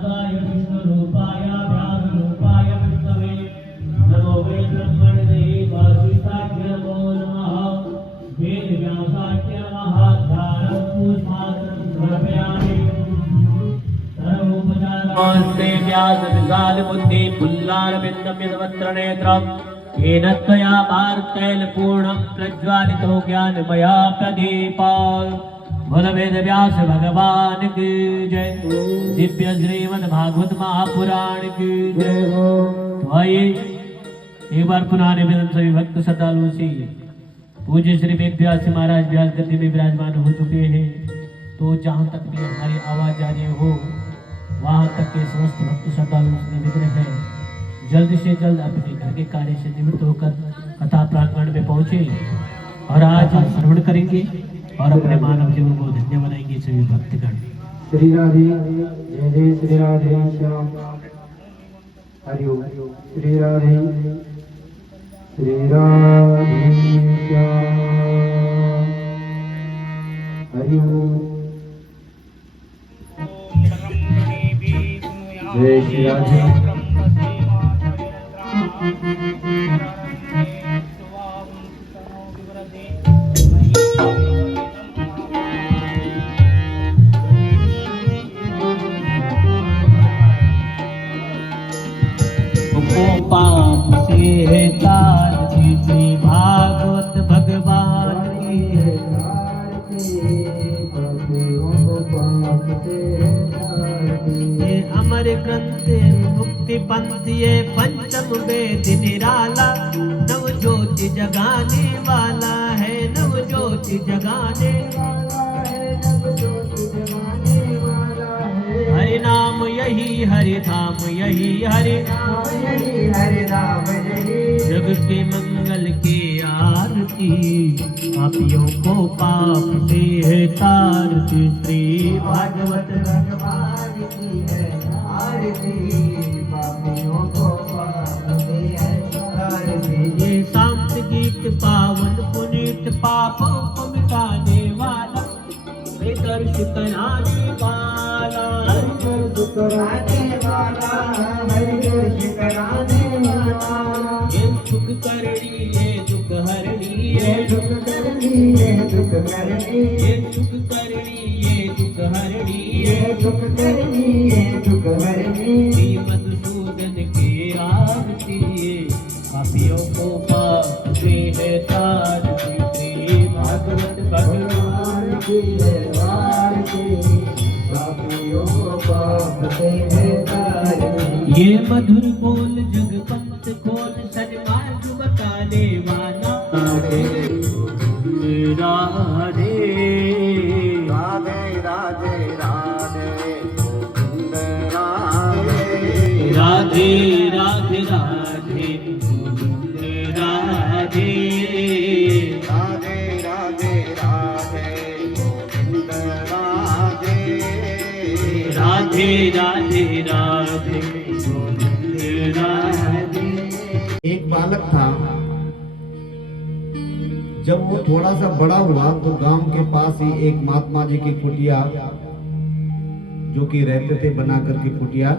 व्यासाय विष्णुरूपाय व्यासरूपाय विष्णवे नमो वेदब्रह्मणे वासिष्ठाय नमो नमः वेदव्यासाय नमः ध्यानं पुष्पादं समर्पयामि सर्वोपचारान्ते व्यासविशालबुद्धि पुल्लारविन्दमिदवत्रनेत्रम् येन त्वया वार्तैलपूर्णं प्रज्वालितो ज्ञानमया प्रदीपा बोल वेद व्यास भगवान की जय। दिव्य श्रीमद् भागवत महापुराण की जय हो। तो आइए एक बार पुनः निवेदन सभी भक्त श्रद्धालुओं से, पूज्य श्री वेद व्यास महाराज व्यास गद्दी में विराजमान हो चुके हैं। तो जहाँ तक भी हमारी आवाज जा रही हो वहाँ तक के समस्त भक्त श्रद्धालुओं से निवेदन है जल्द से जल्द अपने घर के कार्य से निवृत्त होकर कथा प्रांगण में पहुंचे और आज श्रवण करेंगे और अपने मानव जीवन को धन्य बनाएंगे सभी भक्तगण। श्री राधे जय जय श्री राधे श्याम हरिओम श्री राधे श्याम हरिओम जय श्री राधे। पाप से तार श्री भागवत भगवान की ये अमर ग्रंथ मुक्ति पंथ ये पंचम वेद निराला नव ज्योति जगाने वाला है नव ज्योति जगाने वाला है नव ज्योति जगाने वाला है। हरि नाम यही हरि धाम यही हरि नाम यही हरि नाम यही जग के मंगल की आरती पापियों को पाप से है तारती श्री भागवत भगवान की है आरती पापियों को पाप से है तारती। ये शांत गीत पावन पुनीत पापों को मिटाने वाला दर्श कराने वाला कराने वाला हरि दर्श कराने वाला ये सुख करनी ये दुख हरनी ये दुख करनी ये दुख करनी ये सुख करनी ये दुख हरनी ये दुख करनी ये दुख हरनी श्री मधुसूदन की आरती पापियों को पाप से है तारती श्री भागवत भगवान की है आरती पापियों को पाप से है तारती। ये मधुर बोल जग पंथ खोल सन्मार्ग बताने वाला राधे राधे राधे राधे राधे राधे राधे राधे राधे राधे राधे राधे राधे राधे राधे राधे। एक बालक था, जब वो थोड़ा सा बड़ा हुआ तो गांव के पास ही एक महात्मा जी की कुटिया जो कि रहते थे बना करके कुटिया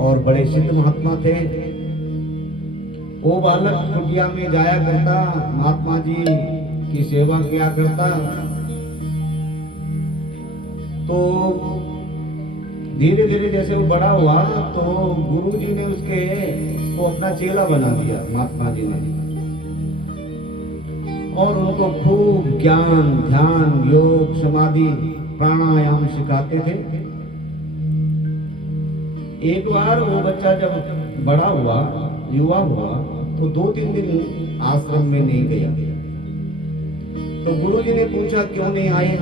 और बड़े सिद्ध महात्मा थे। वो बालक कुटिया में जाया करता, महात्मा जी की सेवा किया करता। तो धीरे धीरे जैसे वो बड़ा हुआ तो गुरु जी ने उसको अपना चेला बना दिया महात्मा जी ने, और उनको खूब ज्ञान ध्यान योग समाधि प्राणायाम सिखाते थे। एक बार वो बच्चा जब बड़ा हुआ युवा हुआ तो 2-3 दिन आश्रम में नहीं गया। तो गुरु जी ने पूछा क्यों नहीं आए,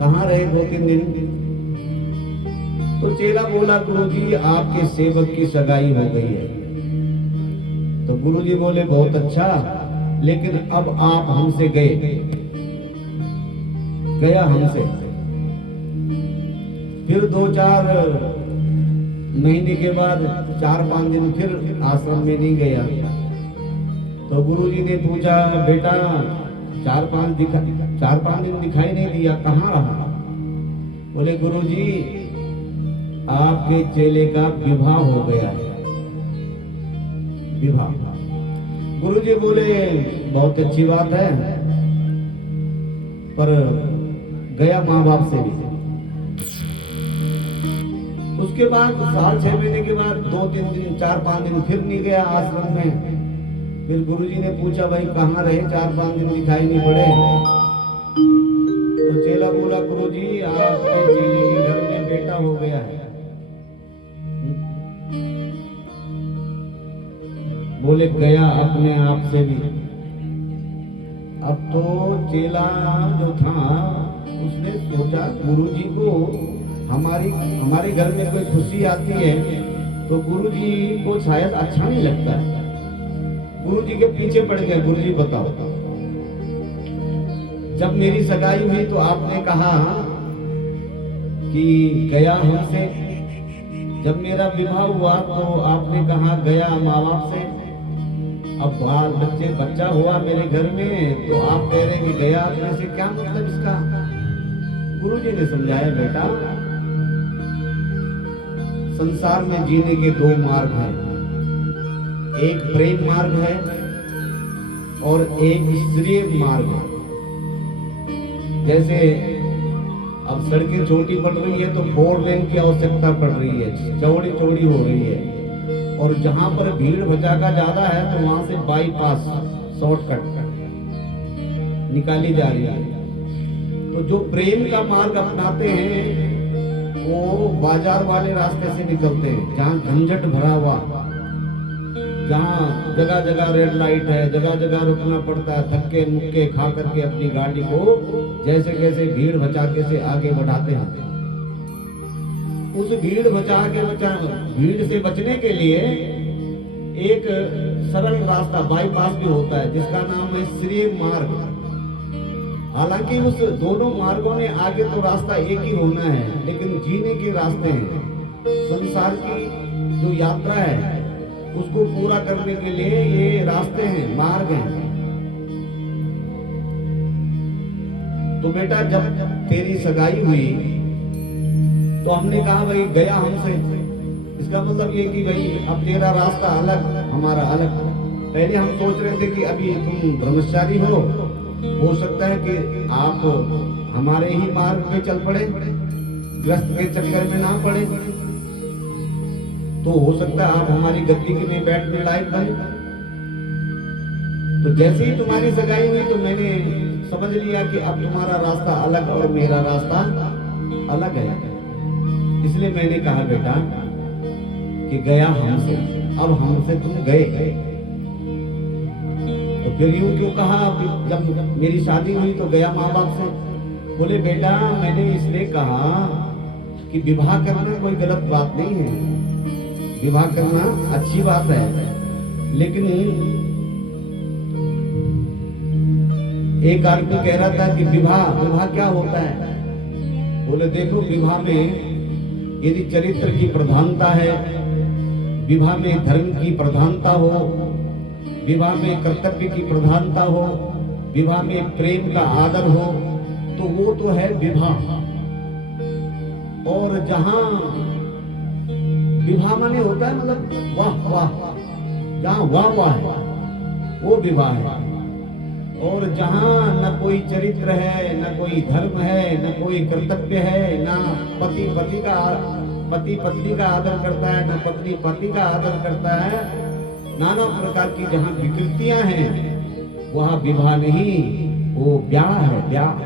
कहाँ रहे 2-3 दिन? तो चेला बोला गुरुजी आपके सेवक की सगाई हो गई है। तो गुरुजी बोले बहुत अच्छा, लेकिन अब आप हमसे गया हमसे। फिर 2-4 महीने के बाद 4-5 दिन फिर आश्रम में नहीं गया। तो गुरुजी ने पूछा बेटा 4-5 दिन दिखाई नहीं दिया, कहाँ रहा? बोले गुरुजी आपके चेले का विवाह हो गया है। विवाह। गुरुजी बोले बहुत अच्छी बात है, पर गया माँ बाप से भी। उसके बाद 6 महीने के बाद 2-3 दिन 4-5 दिन फिर नहीं गया आश्रम में। फिर गुरुजी ने पूछा भाई कहाँ रहे, 4-5 दिन दिखाई नहीं पड़े। तो चेला बोला गुरुजी आपके चेले के घर में बेटा हो गया है। बोले गया अपने आप से भी। अब तो चेला जो था उसने सोचा गुरुजी को हमारे घर में कोई खुशी आती है तो गुरुजी को शायद अच्छा नहीं लगता है। गुरुजी के पीछे पड़ गए, गुरुजी बताओ जब मेरी सगाई हुई तो आपने कहा कि गया हमसे, जब मेरा विवाह हुआ तो आपने कहा गया माँ बाप से, अब बाल बच्चे बच्चा हुआ मेरे घर में तो आप कह रहे हैं कि गया अपने से, क्या मतलब इसका। गुरुजी ने समझाया बेटा संसार में जीने के 2 मार्ग हैं, एक प्रेम मार्ग है और एक श्रेय मार्ग है। जैसे अब सड़कें छोटी पड़ रही है तो 4 लेन की आवश्यकता पड़ रही है, चौड़ी चौड़ी हो रही है, और जहां पर भीड़ भचाका ज्यादा है तो वहां से बाईपास शॉर्टकट निकाली जा रही है। तो जो प्रेम का मार्ग अपनाते हैं वो बाजार वाले रास्ते से निकलते हैं, जहाँ झंझट भरा हुआ, जहाँ जगह जगह रेड लाइट है, जगह जगह रुकना पड़ता है, धक्के मुक्के खा करके अपनी गाड़ी को जैसे कैसे भीड़ भचाके से आगे बढ़ाते हैं। उस भीड़ से बचने के लिए एक सरल रास्ता बाईपास भी होता है जिसका नाम है श्रेय मार्ग। हालांकि उस दोनों मार्गों ने आगे तो रास्ता एक ही होना है, लेकिन जीने के रास्ते हैं। संसार की जो यात्रा है उसको पूरा करने के लिए ये रास्ते हैं, मार्ग हैं। तो बेटा जब तेरी सगाई हुई तो हमने कहा भाई गया हमसे, इसका मतलब ये कि भाई अब तेरा रास्ता अलग हमारा अलग। पहले हम सोच रहे थे कि अभी तुम ब्रह्मचारी हो सकता है कि आप हमारे ही मार्ग पे चल पड़े, ग्रस्त के चक्कर में ना पड़े, तो हो सकता है आप हमारी गद्दी में बैठने लायक बने। तो जैसे ही तुम्हारी सगाई हुई तो मैंने समझ लिया कि अब तुम्हारा रास्ता अलग और मेरा रास्ता अलग है। इसलिए मैंने कहा बेटा कि गया हमसे, अब हमसे तुम गए। तो फिर यूं क्यों कहा, जब मेरी शादी हुई तो गया माँ बाप से। बोले बेटा मैंने इसलिए कहा कि विवाह करना कोई गलत बात नहीं है, विवाह करना अच्छी बात है, लेकिन एक आदमी कह रहा था कि विवाह क्या होता है। बोले देखो विवाह में यदि चरित्र की प्रधानता है, विवाह में धर्म की प्रधानता हो, विवाह में कर्तव्य की प्रधानता हो, विवाह में प्रेम का आदर हो, तो वो तो है विवाह। और जहां विवाह माने होता है मतलब वाह वाह, जहां वाह वाह है वो विवाह है। और जहां न कोई चरित्र है, न कोई धर्म है, न कोई कर्तव्य है, न पति पत्नी का आदर करता है, न पत्नी पति का आदर करता है, नाना प्रकार की जहां विकृतियां हैं वहां विवाह नहीं, वो ब्याह है। ब्याह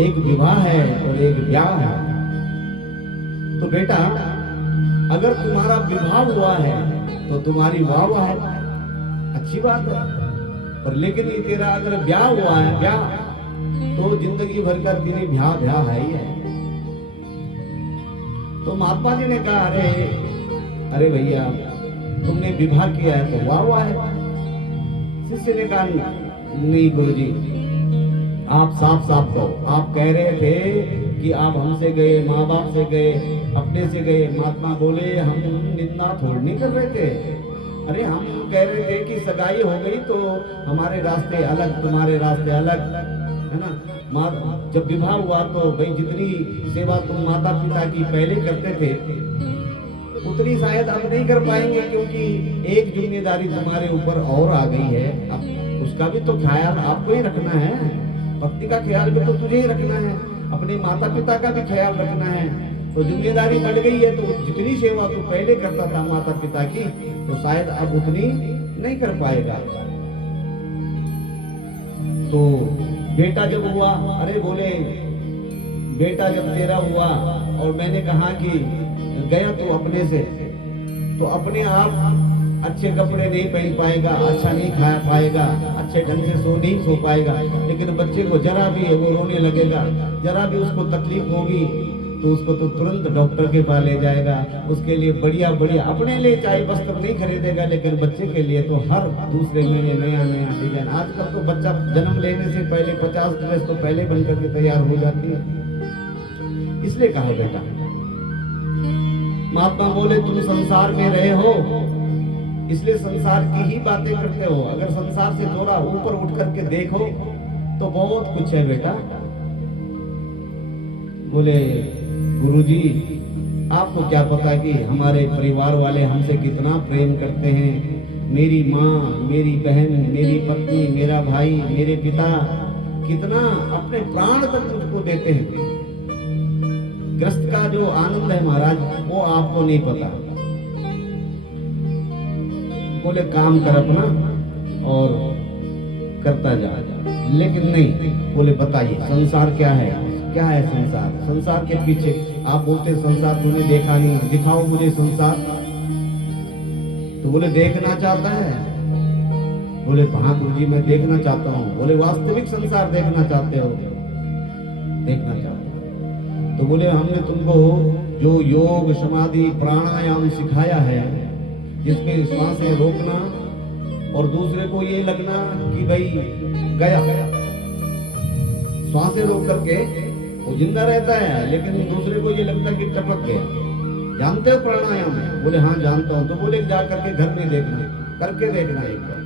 एक विवाह है और एक ब्याह है। तो बेटा अगर तुम्हारा विवाह हुआ है तो तुम्हारी वाह वाह है, अच्छी बात है। और लेकिन ये तेरा अगर ब्याह हुआ है, ब्याह तो जिंदगी भर का तेरी ब्याह है ही है। तो महात्मा जी ने कहा अरे भैया तुमने विवाह किया है तो वाह वाह है। शिष्य ने कहा नहीं गुरुजी आप साफ कहो, आप कह रहे थे कि आप हमसे गए, माँ बाप से गए, अपने से गए। महात्मा बोले हम निंदा थोड़ी नहीं कर रहे थे, अरे हम कह रहे थे कि सगाई हो गई तो हमारे रास्ते अलग, तुम्हारे रास्ते अलग, है ना। जब विवाह हुआ तो भाई जितनी सेवा तुम माता पिता की पहले करते थे उतनी शायद अब नहीं कर पाएंगे, क्योंकि एक जिम्मेदारी तुम्हारे ऊपर और आ गई है। अब उसका भी तो ख्याल आपको ही रखना है, पत्नी का ख्याल भी तो तुझे ही रखना है, अपने माता पिता का भी ख्याल रखना है। तो जिम्मेदारी बढ़ गई है, तो जितनी सेवा तू पहले करता था माता पिता की तो शायद अब उतनी नहीं कर पाएगा। तो बेटा जब हुआ, अरे बोले बेटा जब तेरा हुआ और मैंने कहा कि गया तो अपने से, तो अपने आप अच्छे कपड़े नहीं पहन पाएगा, अच्छा नहीं खा पाएगा, अच्छे ढंग से नहीं सो पाएगा, लेकिन बच्चे को जरा भी वो रोने लगेगा, जरा भी उसको तकलीफ होगी तो उसको तो तुरंत डॉक्टर के पास ले जाएगा, उसके लिए बढ़िया बढ़िया, अपने लिए चाहे वस्त्र नहीं खरीदेगा लेकिन बच्चे के लिए तो हर दूसरे महीने नया नया डिजाइन। आजकल तो बच्चा जन्म लेने से पहले 50 ड्रेस तो पहले बन करके तैयार हो जाती है। इसलिए कहा बेटा, महात्मा बोले तुम संसार में रहे हो इसलिए संसार की ही बातें करते हो, अगर संसार से थोड़ा ऊपर उठ करके देखो तो बहुत कुछ है बेटा। बोले गुरुजी आपको क्या पता कि हमारे परिवार वाले हमसे कितना प्रेम करते हैं, मेरी माँ, मेरी बहन, मेरी पत्नी, मेरा भाई, मेरे पिता कितना अपने प्राण तक मुझको देते हैं। ग्रस्त का जो आनंद है महाराज वो आपको नहीं पता। बोले काम कर अपना और करता जा, लेकिन नहीं, बोले बताइए संसार क्या है, क्या है संसार? संसार के पीछे आप बोलते संसार तूने देखा नहीं, दिखाओ मुझे संसार। तो बोले देखना चाहता है? बोले हाँ गुरुजी मैं देखना चाहता हूँ। बोले वास्तविक संसार देखना चाहते हो? देखना चाहते हो। तो बोले हमने तुमको जो योग समाधि प्राणायाम सिखाया है, जिसमें सांसें रोकना और दूसरे को ये लगना कि भाई गया, सांसें रोक करके वो जिंदा रहता है लेकिन दूसरे को ये लगता कि टपक गया। जानते हो प्राणायाम? बोले हाँ जानता हूँ। तो बोले जा करके घर में देखना, करके देखना एक बार।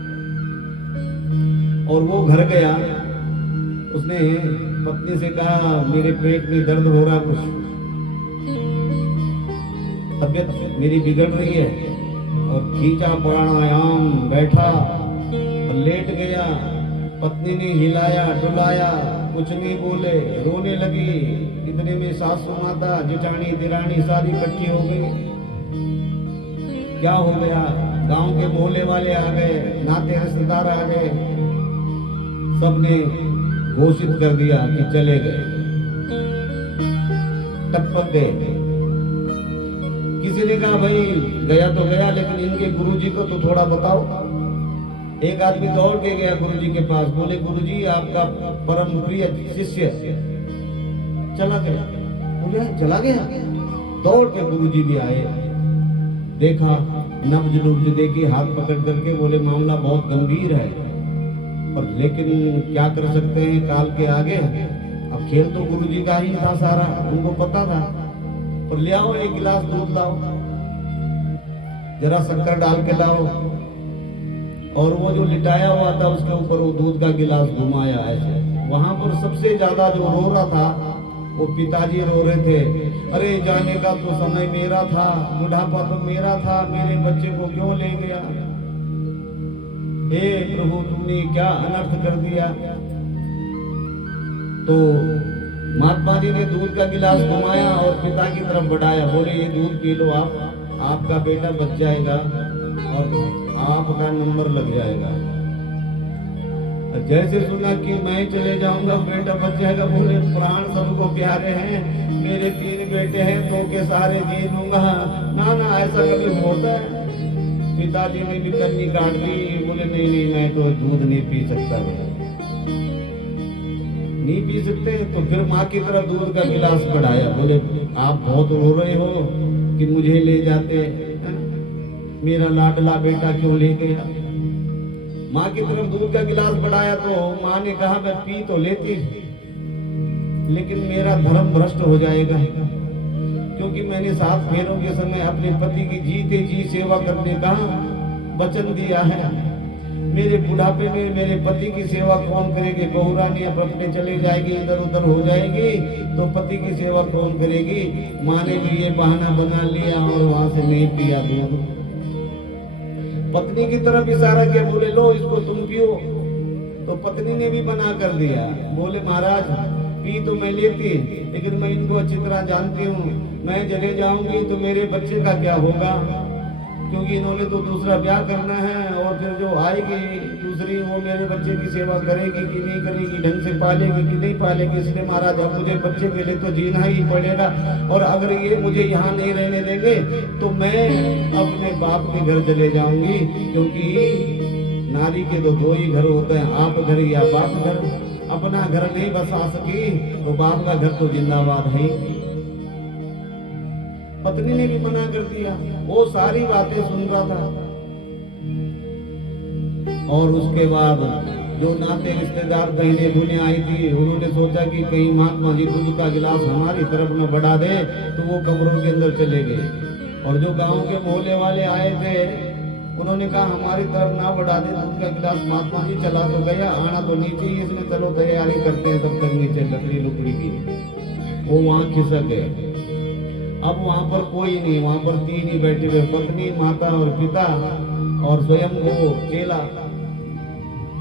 और वो घर गया, उसने पत्नी से कहा मेरे पेट में दर्द हो रहा, कुछ तबीयत मेरी बिगड़ रही है, और खींचा प्राणायाम, बैठा और लेट गया। पत्नी ने हिलाया डुलाया, कुछ नहीं बोले, रोने लगी। इतने में सासू माता जिठानी दिरानी सारी इकट्ठी हो गई। क्या हो गया? गांव के मोहल्ले वाले आ गए, नाते रिश्तेदार आ गए, सबने घोषित कर दिया कि चले गए, टपक गए। किसी ने कहा भाई गया तो गया, लेकिन इनके गुरुजी को तो थोड़ा बताओ। एक आदमी दौड़ के गया गुरुजी के पास, बोले गुरुजी आपका परम प्रिय शिष्य चला गया। बोले चला गया? दौड़ के गुरुजी भी आए, देखा, नब्ज नुब्ज देखी, हाथ पकड़ करके बोले मामला बहुत गंभीर है, और लेकिन क्या कर सकते हैं काल के आगे। अब खेल तो गुरुजी का ही था सारा, उनको पता था। तो ले आओ एक गिलास दूध लाओ, जरा शक्कर डाल के लाओ, और वो जो लिटाया हुआ था उसके ऊपर वो दूध का गिलास घुमाया ऐसे। वहां पर सबसे ज्यादा जो रो रहा था वो पिताजी रो रहे थे। अरे जाने का तो समय मेरा था, बुढ़ापा तो मेरा था, मेरे बच्चे को क्यों ले गया? हे प्रभु तुमने क्या अनर्थ कर दिया। तो महात्मा जी ने दूध का गिलास घुमाया और पिता की तरफ बढ़ाया, बोले ये दूध पी लो आप, आपका बेटा बच जाएगा और आपका नंबर लग जाएगा। जैसे सुना कि मैं चले जाऊंगा बेटा बच जाएगा, बोले प्राण सबको प्यारे हैं, मेरे 3 बेटे हैं, 2 के सारे जी लूंगा। ना ना ऐसा कभी होता है? पिताजी ने भी कन्नी काट दी, बोले नहीं नहीं मैं तो दूध नहीं पी सकता। नहीं पी सकते? तो फिर माँ की तरफ दूध का गिलास बढ़ाया, बोले आप बहुत रो रहे हो कि मुझे ले जाते, मेरा लाडला बेटा क्यों ले गया? माँ की तरफ दूध का गिलास बढ़ाया तो माँ ने कहा मैं पी तो लेती, लेकिन मेरा धर्म भ्रष्ट हो जाएगा, क्योंकि मैंने 7 फेरों के समय अपने पति की जीते जी सेवा करने का वचन दिया है। मेरे बुढ़ापे में मेरे पति की सेवा कौन करेगी? बहू रानी अब अपने चली जाएगी, इधर उधर हो जाएगी, तो पति की सेवा कौन करेगी? माँ ने भी ये बहाना बना लिया और वहां से नहीं पिया दूध। पत्नी की तरफ इशारा किया, बोले लो इसको तुम पियो। तो पत्नी ने भी मना कर दिया, बोले महाराज पी तो मैं लेती, लेकिन मैं इनको अच्छी तरह जानती हूँ, मैं चले जाऊंगी तो मेरे बच्चे का क्या होगा, क्योंकि इन्होंने तो दूसरा ब्याह करना है, और फिर जो आएगी दूसरी वो मेरे बच्चे की सेवा करेगी कि नहीं करेगी, ढंग से पालेगी कि नहीं पालेगी। इसलिए महाराज अब मुझे बच्चे के लिए तो जीना ही पड़ेगा, और अगर ये मुझे यहाँ नहीं रहने देंगे तो मैं अपने बाप के घर चले जाऊंगी, क्योंकि नारी के तो दो ही घर होते हैं, आप घर या बाप घर। अपना घर नहीं बसा सकी तो बाप का घर तो जिंदाबाद है। पत्नी ने भी मना कर दिया, वो सारी बातें सुन रहा था। और उसके बाद जो नाते रिश्तेदार बहने बुने आई थी, उन्होंने सोचा कि कहीं महात्मा जी दूध का गिलास हमारी तरफ में बढ़ा दे, तो वो कब्रों के अंदर चले गए। और जो गांव के मोहल्ले वाले आए थे, उन्होंने कहा हमारी तरफ ना बढ़ा दे दूध का गिलास, महात्मा जी चला तो गया, आना तो नीचे ही, इसलिए चलो तैयारी करते हैं तब तक नीचे लकड़ी लुकड़ी की। वो वहां खिसक गए। अब वहां पर कोई नहीं, वहां पर तीन ही बैठे हुए, पत्नी, माता और पिता, और स्वयं वो चेला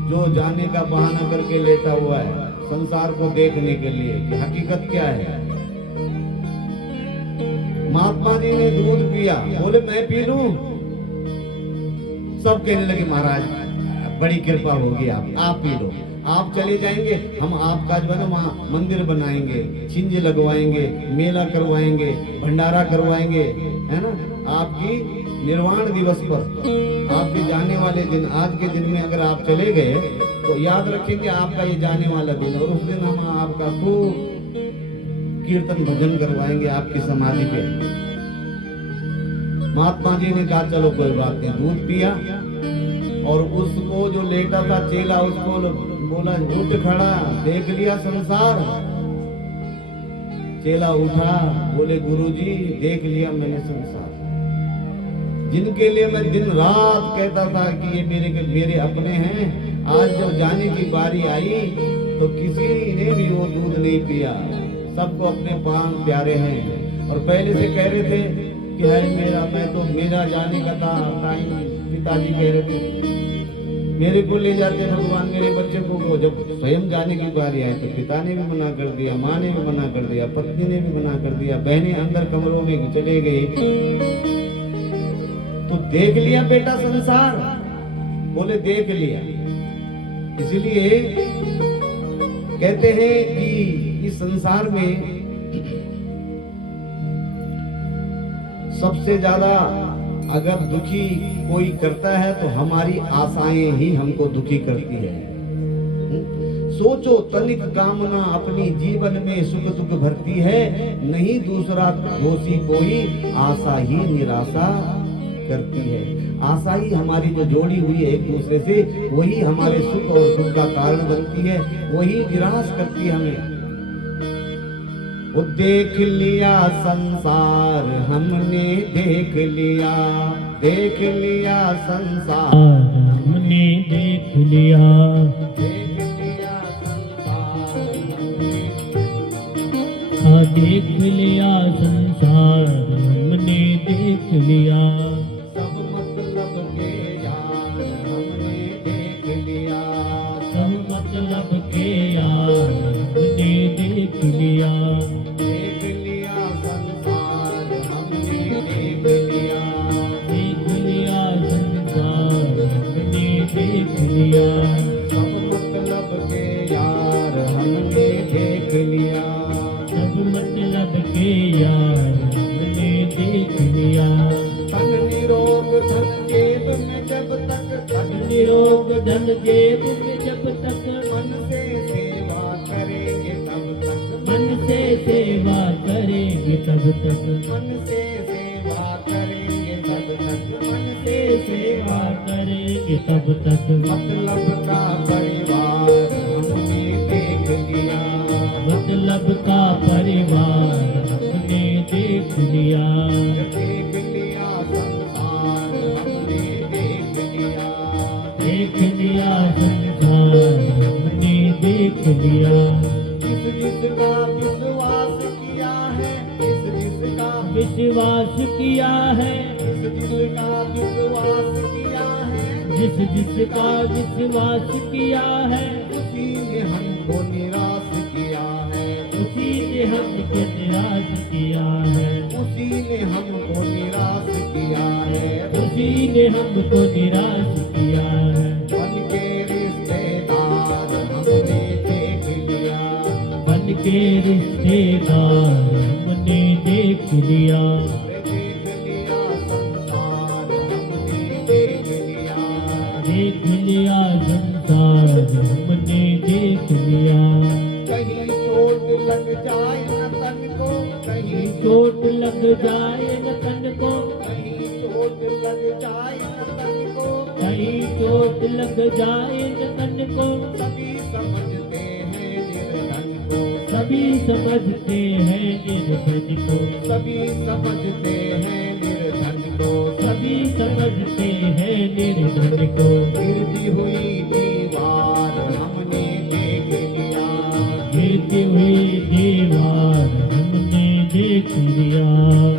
जो जाने का बहाना करके लेटा हुआ है संसार को देखने के लिए कि हकीकत क्या है। महात्मा जी ने दूध पिया, बोले मैं पी लूं। सब कहने लगे महाराज बड़ी कृपा होगी, आप पी लो, आप चले जाएंगे, हम आपका जो है ना वहाँ मंदिर बनाएंगे, छिंज लगवाएंगे, मेला करवाएंगे, भंडारा करवाएंगे, है ना। आपकी निर्वाण दिवस पर, आपके जाने वाले दिन, आज के दिन में अगर आप चले गए तो याद रखेंगे आपका ये जाने वाला दिन, और उस दिन हम आपका खूब कीर्तन भजन करवाएंगे आपकी समाधि पे। महात्मा जी ने कहा चलो कोई बात नहीं, दूध पिया। और उसको जो लेटा था चेला, उसको बोला उठ खड़ा, देख लिया संसार। चेला उठा, बोले गुरुजी देख लिया मैंने संसार, जिनके लिए मैं दिन रात कहता था कि ये मेरे अपने हैं, आज जब जाने की बारी आई तो किसी ने भी वो दूध नहीं पिया, सबको अपने पान प्यारे हैं। और पहले से कह रहे थे कि है मेरा जाने का था टाइम, पिताजी कह रहे थे मेरे को ले जाते भगवान मेरे बच्चे को। जब स्वयं जाने की बारी आई तो पिता ने भी मना कर दिया, माँ ने भी मना कर दिया, पत्नी ने भी मना कर दिया, बहनें अंदर कमरों में चले गई। तो देख लिया बेटा संसार, बोले देख लिया। इसलिए कहते हैं कि इस संसार में सबसे ज्यादा अगर दुखी कोई करता है तो हमारी आशाएं ही हमको दुखी करती है। सोचो तनिक कामना अपनी जीवन में सुख दुख भरती है, नहीं दूसरा दोषी कोई, आशा ही निराशा करती है। आशा ही हमारी जो जोड़ी हुई है एक दूसरे से, वही हमारे सुख और दुख का कारण बनती है, वही निराश करती है हमें। वो देख लिया संसार हमने, देख लिया संसार हमने, देख लिया संसार हमने, देख लिया संसार हमने, देख लिया सब मतलब के यार हमने देख लिया, सब मतलब के यार हमने देख लिया। सब मतलब के यार हमने देख लिया, सब मतलब के यार हमने देख लिया। धन निरोग धन जेब में जब तक, धन निरोग धन जेब में जब तक, मन से सेवा करेंगे तब तक, मन से सेवा करेंगे तब तक, मन से सेवा करेंगे तब तक, मन से सेवा करेंगे तब तक। मतलब का परिवार हमने देख लिया, मतलब का परिवार हमने देख लिया। देख लिया संसार हमने देख लिया, देख लिया देख लिया। जिस जिसका विश्वास किया है, जिस जिसका विश्वास किया है, जिस जिसका विश्वास किया है, जिस जिसका विश्वास किया है, उसी ने हमको निराश किया है, उसी ने हमको निराश किया है, उसी ने हमको निराश किया है। उसी ने हमको निराश किया है। बन के रिश्तेदार हमने देख लिया, बन के रिश्तेदार हमने देख लिया। अरे देख लिया संसार हमने देख लिया, देख लिया संसार हमने देख लिया। कहीं चोट लग जाए न तन को, कहीं चोट लग जाए न तन को, कहीं चोट लग जाए न तन को, कहीं चोट लग जाए न तन को, सभी समझते हैं निर्धन को, सभी समझते हैं निर्धन को, सभी समझते हैं निर्धन को, सभी समझते हैं निर्धन को। गिरती हुई दीवार हमने देख लिया, गिरती हुई दीवार हमने देख लिया।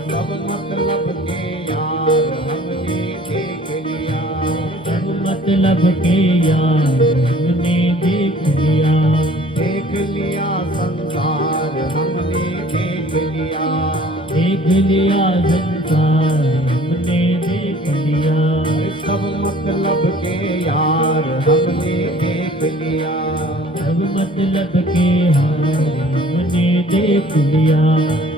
सब मतलब के यार हमने देख लिया, सब मतलब के यार हमने देख लिया। देख लिया संसार हमने देख लिया, देख लिया संसार हमने देख लिया। सब मतलब के यार हमने देख लिया, सब मतलब के हार हमने देख लिया।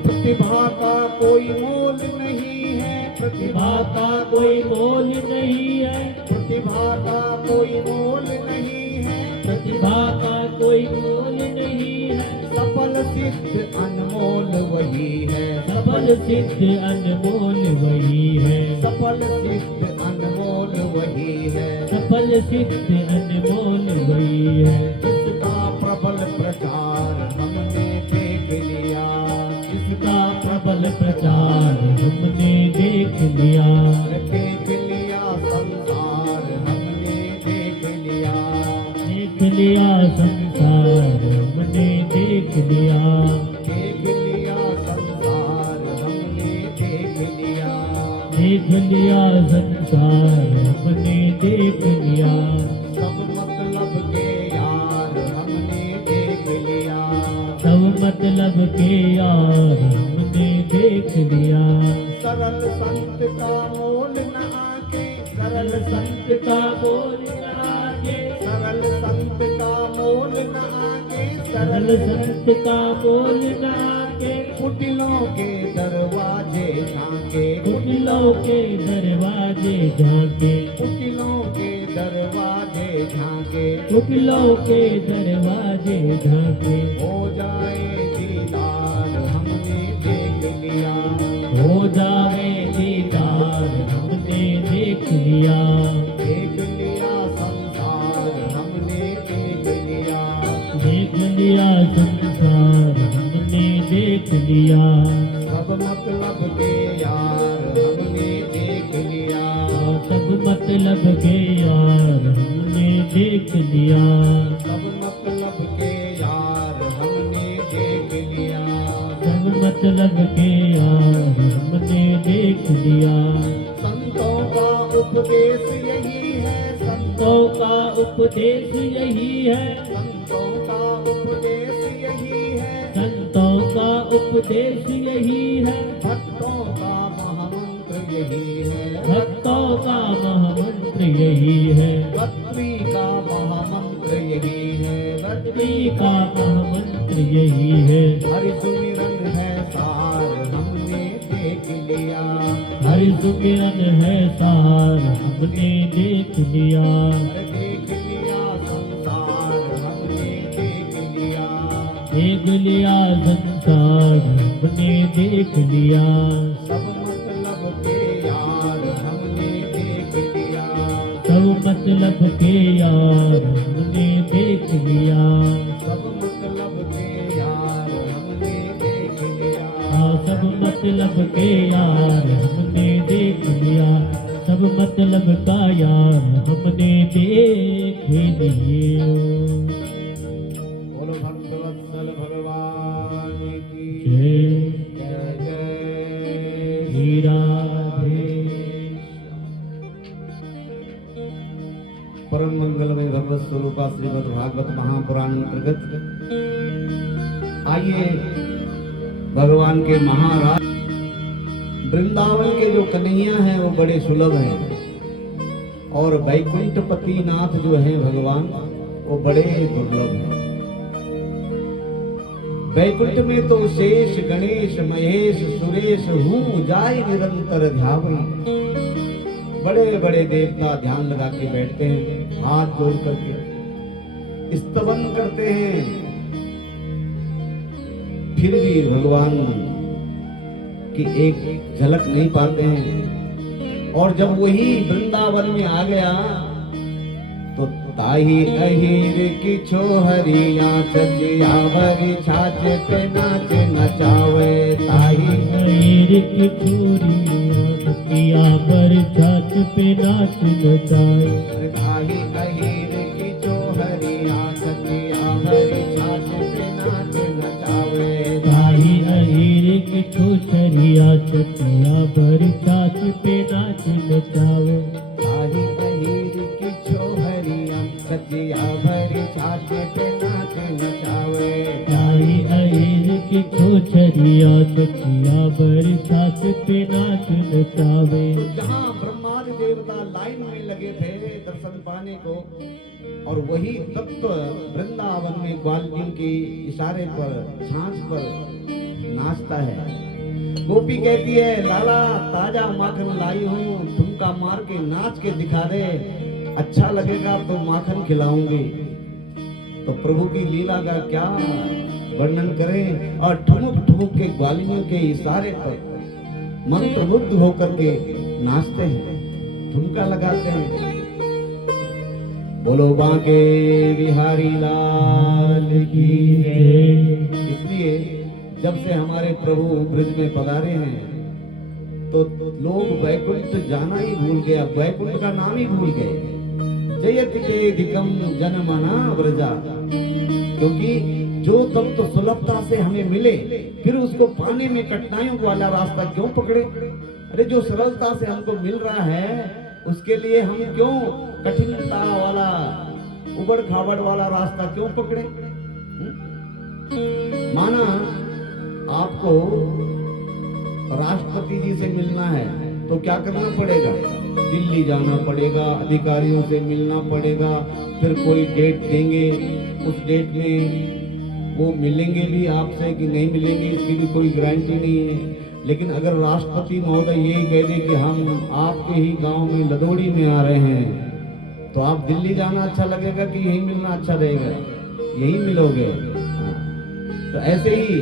प्रतिभा का कोई मोल नहीं है, प्रतिभा का कोई मोल नहीं है, प्रतिभा का कोई मोल नहीं है, प्रतिभा का कोई मोल नहीं है। सफल सिद्ध अनमोल वही है, सफल सिद्ध अनमोल वही है, सफल सिद्ध अनमोल वही है, सफल सिद्ध अनमोल वही है। जिसका प्रबल प्रचार हमने देख लिया, जिसका प्रबल प्रचार हमने देख लिया। देख लिया संसार हमने देख लिया, देख लिया संसार हमने देख लिया। देख लिया संसार हमने देख लिया, देख लिया संसार हमने देख लिया। सब मतलब के यार हमने देख लिया, सब मतलब के यार हमने देख लिया। सरल संत का मोल न आके, सरल संत का बोल न आगे, सरल संत का मोल न आके, सरल सरल संत का बोल न आगे। कुटिलों के दरवाजे झांके, कुटिलों के दरवाजे झांके, कुटिलों के दरवाजे झांके, कुटिलों के दरवाजे झांके। हो जाए दीदार हमने देख लिया, हो जाए दीदार हमने देख लिया। देख लिया संसार हमने देख लिया, देख लिया संसार हमने देख लिया। सब मतलब के यार हमने देख लिया, सब मतलब के यार हमने देख लिया। सब मतलब के यार हमने देख लिया, सब मतलब के यार हमने देख लिया। संतों का उपदेश यही है, संतों का उपदेश यही है, संतों का उपदेश यही है, संतों का उपदेश यही है। भक्तों का महामंत्र यही है, भक्तों का महामंत्र यही है। भक्ति का महामंत्र यही है, भक्ति का महामंत्र यही है। हरि सुमिरन है सार हमने देख लिया, हरि सुमिरन है सार हमने देख लिया। देख लिया संसार हमने देख लिया, देख लिया संसार हमने देख लिया। सब मतलब के यार हमने देख लिया, सब मतलब के यार हमने देख लिया। सब मतलब के यार हमने देख लिया, हाँ, सब मतलब के यार हमने देख लिया। सब मतलब का यार हमने देख लिए। श्रीमद् भागवत महापुराण अंतर्गत आइए भगवान के महाराज वृंदावन के जो कन्हैया हैं वो बड़े सुलभ हैं और वैकुंठपति नाथ जो हैं भगवान वो बड़े दुर्लभ हैं। वैकुंठ में तो शेष गणेश महेश सुरेश हूँ जाय निरंतर ध्यावई। बड़े बड़े देवता ध्यान लगा के बैठते हैं, हाथ जोड़ करके स्तवन करते हैं, फिर भी भगवान की एक झलक नहीं पाते हैं। और जब वही वृंदावन में आ गया तो ताही अहीर की छोहरिया चचिया भरी छाछ पे नाच नचावे। ताही अहीर की छोरिया चचिया भरी छाछ पे नाच नचावे। ताही अहीर की छोहरिया चचिया भरी छाछ पे नाच नचावे। ताही अहीर की छोरिया चचिया भरी छाछ पे नाच नचावे। ताही अहीर की छोहरिया चचिया भरी छाछ पे नाच नचावे। ताही अहीर की छोरिया चचिया भरी छाछ पे नाच नचावे। जहाँ ब्रह्मादि देवता लाइन में लगे थे दर्शन पाने को, और वही तत्व वृंदावन में ग्वाल के इशारे पर छाछ पर नाचता है। गोपी कहती है लाला ताजा माखन लाई हूँ, ठुमका मार के नाच के दिखा दे, अच्छा लगेगा तो माखन खिलाऊंगी। तो प्रभु की लीला का क्या वर्णन करें। और ठुमुक ठुमुक के ग्वालियों के इशारे पर मंत्रमुग्ध होकर के नाचते हैं, ठुमका लगाते हैं। बोलो बांके बिहारी लाल की जय। इसलिए जब से हमारे प्रभु ब्रज में पधारे हैं तो लोग वैकुंठ जाना ही भूल गया, वैकुंठ का नाम ही भूल गए। जयति तेधिकम जनमना व्रजा। क्योंकि जो तब तो सुलभता से हमें मिले फिर उसको पाने में कठिनाइयों वाला रास्ता क्यों पकड़े। अरे जो सरलता से हमको मिल रहा है उसके लिए हम क्यों कठिनता वाला उबड़ खाबड़ वाला रास्ता क्यों पकड़े। माना आपको राष्ट्रपति जी से मिलना है तो क्या करना पड़ेगा, दिल्ली जाना पड़ेगा, अधिकारियों से मिलना पड़ेगा, फिर कोई डेट देंगे, उस डेट में वो मिलेंगे भी आपसे कि नहीं मिलेंगे इसकी भी कोई गारंटी नहीं है। लेकिन अगर राष्ट्रपति महोदय यही कह दे कि हम आपके ही गांव में लदोड़ी में आ रहे हैं तो आप दिल्ली जाना अच्छा लगेगा कि यही मिलना अच्छा रहेगा, यही मिलोगे। तो ऐसे ही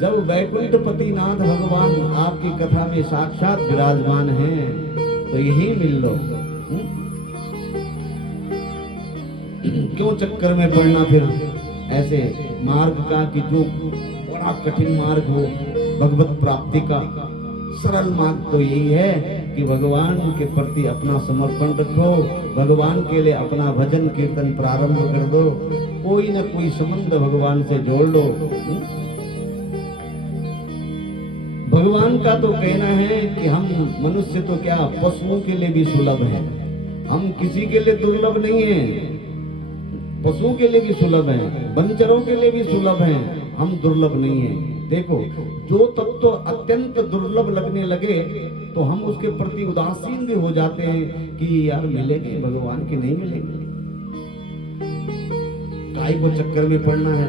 जब वैकुंठपति नाथ भगवान आपकी कथा में साक्षात विराजमान हैं तो यही मिल लो। क्यों चक्कर में पड़ना फिर ऐसे मार्ग का कि जो बड़ा कठिन मार्ग हो भगवत प्राप्ति का। सरल मार्ग तो यही है कि भगवान के प्रति अपना समर्पण रखो, भगवान के लिए अपना भजन कीर्तन प्रारंभ कर दो, कोई न कोई संबंध भगवान से जोड़ लो। भगवान का तो कहना है कि हम मनुष्य तो क्या पशुओं के लिए भी सुलभ हैं, हम किसी के लिए दुर्लभ नहीं हैं, पशुओं के लिए भी सुलभ हैं, वनचरों के लिए भी सुलभ हैं, हम दुर्लभ नहीं हैं। देखो जो तत्व तो अत्यंत दुर्लभ लगने लगे तो हम उसके प्रति उदासीन भी हो जाते हैं कि यार मिलेंगे भगवान के नहीं मिलेंगे, काय को चक्कर में पड़ना है,